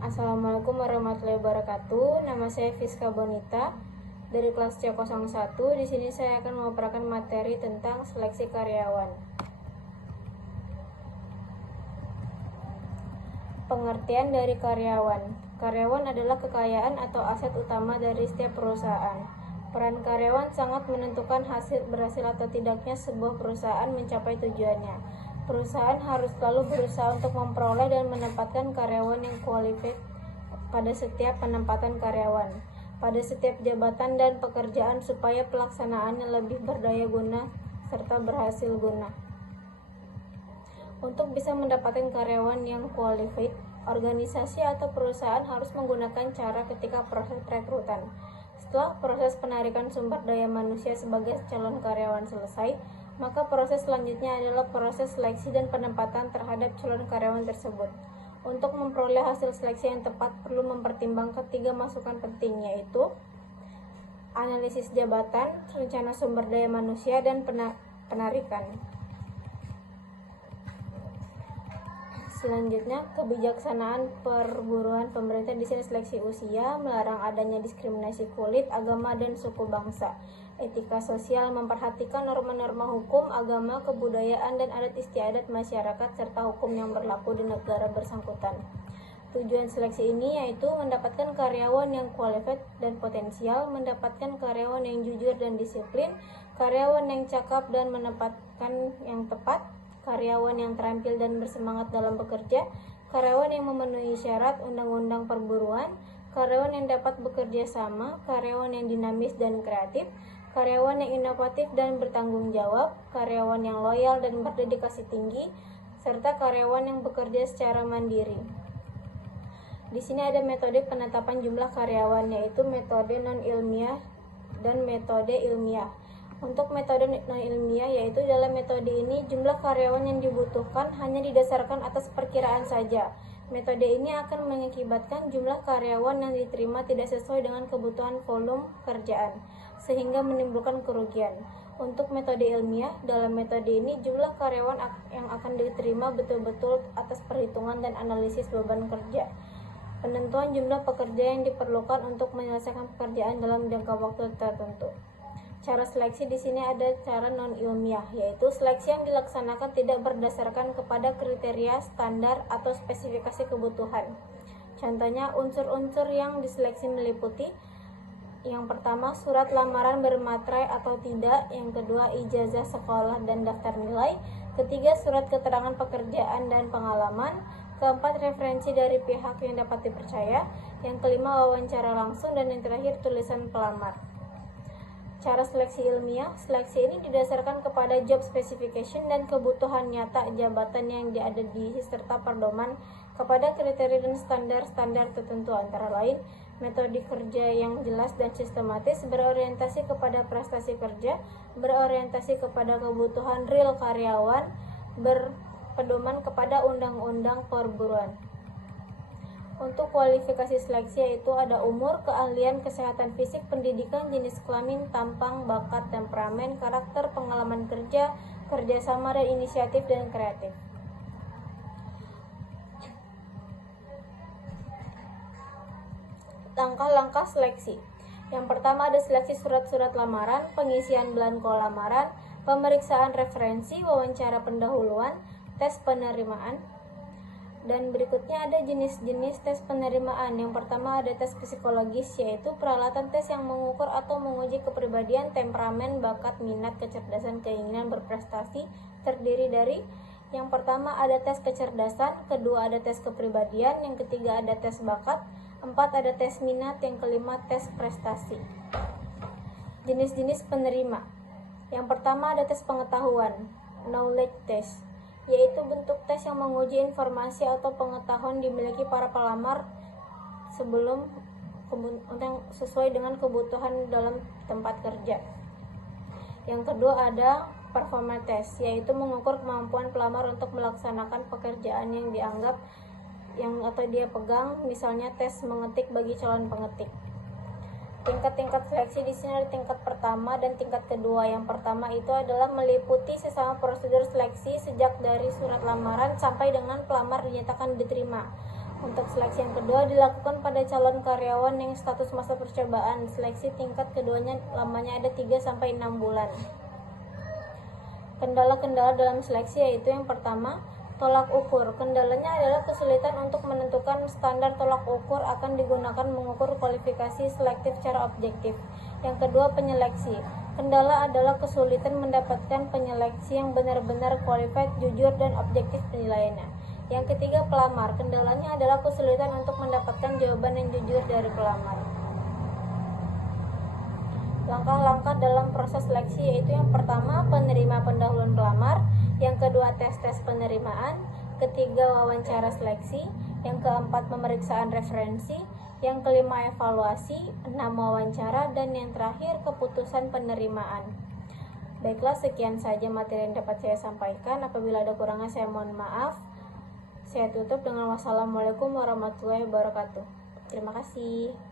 Assalamualaikum warahmatullahi wabarakatuh. Nama saya Fiska Bonita dari kelas C01. Di sini saya akan memaparkan materi tentang seleksi karyawan. Pengertian dari karyawan. Karyawan adalah kekayaan atau aset utama dari setiap perusahaan. Peran karyawan sangat menentukan berhasil atau tidaknya sebuah perusahaan mencapai tujuannya. Perusahaan harus selalu berusaha untuk memperoleh dan menempatkan karyawan yang kualifikasi pada setiap penempatan karyawan, pada setiap jabatan dan pekerjaan supaya pelaksanaannya lebih berdaya guna serta berhasil guna. Untuk bisa mendapatkan karyawan yang qualified, organisasi atau perusahaan harus menggunakan cara ketika proses perekrutan. Setelah proses penarikan sumber daya manusia sebagai calon karyawan selesai, maka proses selanjutnya adalah proses seleksi dan penempatan terhadap calon karyawan tersebut. Untuk memperoleh hasil seleksi yang tepat perlu mempertimbangkan 3 masukan penting, yaitu analisis jabatan, rencana sumber daya manusia, dan penarikan. Selanjutnya, kebijaksanaan perburuan pemerintah di sini seleksi usia, melarang adanya diskriminasi kulit, agama, dan suku bangsa. Etika sosial memperhatikan norma-norma hukum, agama, kebudayaan, dan adat istiadat masyarakat serta hukum yang berlaku di negara bersangkutan. Tujuan seleksi ini yaitu mendapatkan karyawan yang qualified dan potensial, mendapatkan karyawan yang jujur dan disiplin, karyawan yang cakap dan menempatkan yang tepat, karyawan yang terampil dan bersemangat dalam bekerja, karyawan yang memenuhi syarat undang-undang perburuan, karyawan yang dapat bekerja sama, karyawan yang dinamis dan kreatif, karyawan yang inovatif dan bertanggung jawab, karyawan yang loyal dan berdedikasi tinggi, serta karyawan yang bekerja secara mandiri. Di sini ada metode penetapan jumlah karyawan, yaitu metode non-ilmiah dan metode ilmiah. Untuk metode non-ilmiah, yaitu dalam metode ini jumlah karyawan yang dibutuhkan hanya didasarkan atas perkiraan saja. Metode ini akan mengakibatkan jumlah karyawan yang diterima tidak sesuai dengan kebutuhan volume kerjaan, sehingga menimbulkan kerugian. Untuk metode ilmiah, dalam metode ini jumlah karyawan yang akan diterima betul-betul atas perhitungan dan analisis beban kerja. Penentuan jumlah pekerja yang diperlukan untuk menyelesaikan pekerjaan dalam jangka waktu tertentu. Cara seleksi di sini ada cara non-ilmiah, yaitu seleksi yang dilaksanakan tidak berdasarkan kepada kriteria, standar, atau spesifikasi kebutuhan. Contohnya, unsur-unsur yang diseleksi meliputi: yang pertama, surat lamaran bermaterai atau tidak; yang kedua, ijazah sekolah dan daftar nilai; ketiga, surat keterangan pekerjaan dan pengalaman; keempat, referensi dari pihak yang dapat dipercaya; yang kelima, wawancara langsung; dan yang terakhir, tulisan pelamar. Cara seleksi ilmiah, seleksi ini didasarkan kepada job specification dan kebutuhan nyata jabatan yang ada di serta pedoman kepada kriteria dan standar-standar tertentu, antara lain metode kerja yang jelas dan sistematis, berorientasi kepada prestasi kerja, berorientasi kepada kebutuhan real karyawan, berpedoman kepada undang-undang perburuan. Untuk kualifikasi seleksi yaitu ada umur, keahlian, kesehatan fisik, pendidikan, jenis kelamin, tampang, bakat, temperamen, karakter, pengalaman kerja, kerjasama, dan inisiatif dan kreatif. Langkah-langkah seleksi. Yang pertama ada seleksi surat-surat lamaran, pengisian belangko lamaran, pemeriksaan referensi, wawancara pendahuluan, tes penerimaan. Dan berikutnya ada jenis-jenis tes penerimaan. Yang pertama ada tes psikologis, yaitu peralatan tes yang mengukur atau menguji kepribadian, temperamen, bakat, minat, kecerdasan, keinginan berprestasi. Terdiri dari: yang pertama ada tes kecerdasan, kedua ada tes kepribadian, yang ketiga ada tes bakat, empat ada tes minat, yang kelima tes prestasi. Jenis-jenis penerima. Yang pertama ada tes pengetahuan, knowledge test, yaitu bentuk tes yang menguji informasi atau pengetahuan dimiliki para pelamar sebelum sesuai dengan kebutuhan dalam tempat kerja. Yang kedua ada performa test, yaitu mengukur kemampuan pelamar untuk melaksanakan pekerjaan yang dianggap atau dia pegang, misalnya tes mengetik bagi calon pengetik. Tingkat-tingkat seleksi di sini ada tingkat pertama dan tingkat kedua. Yang pertama itu adalah meliputi sesama prosedur seleksi sejak dari surat lamaran sampai dengan pelamar dinyatakan diterima. Untuk seleksi yang kedua dilakukan pada calon karyawan yang status masa percobaan. Seleksi tingkat keduanya lamanya ada 3-6 bulan. Kendala-kendala dalam seleksi yaitu yang pertama, tolak ukur. Kendalanya adalah kesulitan untuk menentukan standar tolak ukur akan digunakan mengukur kualifikasi selektif secara objektif. Yang kedua, penyeleksi. Kendala adalah kesulitan mendapatkan penyeleksi yang benar-benar qualified, jujur, dan objektif penilaiannya. Yang ketiga, pelamar. Kendalanya adalah kesulitan untuk mendapatkan jawaban yang jujur dari pelamar. Langkah-langkah dalam proses seleksi yaitu yang pertama, penerima pendahuluan pelamar, yang kedua, tes-tes penerimaan, ketiga, wawancara seleksi, yang keempat, pemeriksaan referensi, yang kelima, evaluasi, 6, wawancara, dan yang terakhir, keputusan penerimaan. Baiklah, sekian saja materi yang dapat saya sampaikan. Apabila ada kurangnya saya mohon maaf. Saya tutup dengan wassalamualaikum warahmatullahi wabarakatuh. Terima kasih.